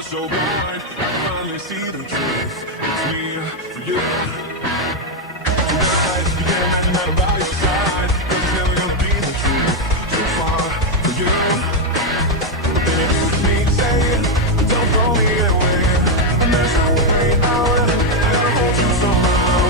was so blind, I finally see the truth. It's me for you. Tonight, you can't imagine that I'm by your side, 'cause it's never gonna be the truth. So far for you. Baby, me say, don't throw me away. And there's no way out. I gotta hold you somehow.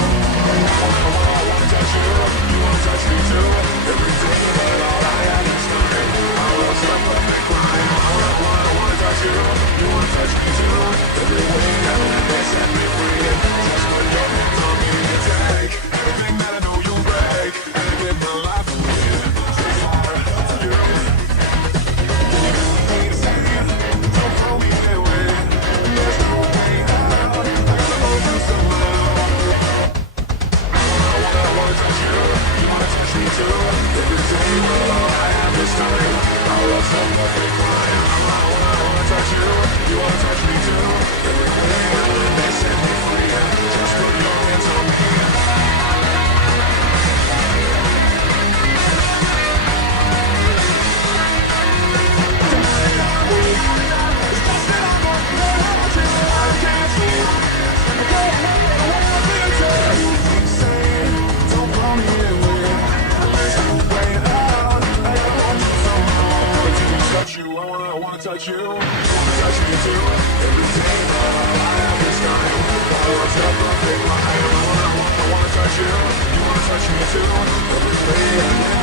I wanna touch you, you wanna touch me too. Every day, but all I have is time. I lost the perfect crime. I wanna touch you, you wanna touch me too. Every way that they set me free. Just put your hands on me and take everything that I know you'll break. And I give my life away. So far for you. Don't throw me away. There's no way out. I gotta hold you somehow. I wanna touch you, you wanna touch me too. Every day, but all I have is time. I love so perfect crime. I wanna touch you, you wanna touch me too. Every day, they set me free. Just put your hands on me. Don't throw me away. There's no way out. I gotta hold you somehow. To touch you, I wanna touch you. Wanna touch me too. Every day, but all I have is time. I love the perfect line. I wanna touch you. You wanna touch me too. Every day.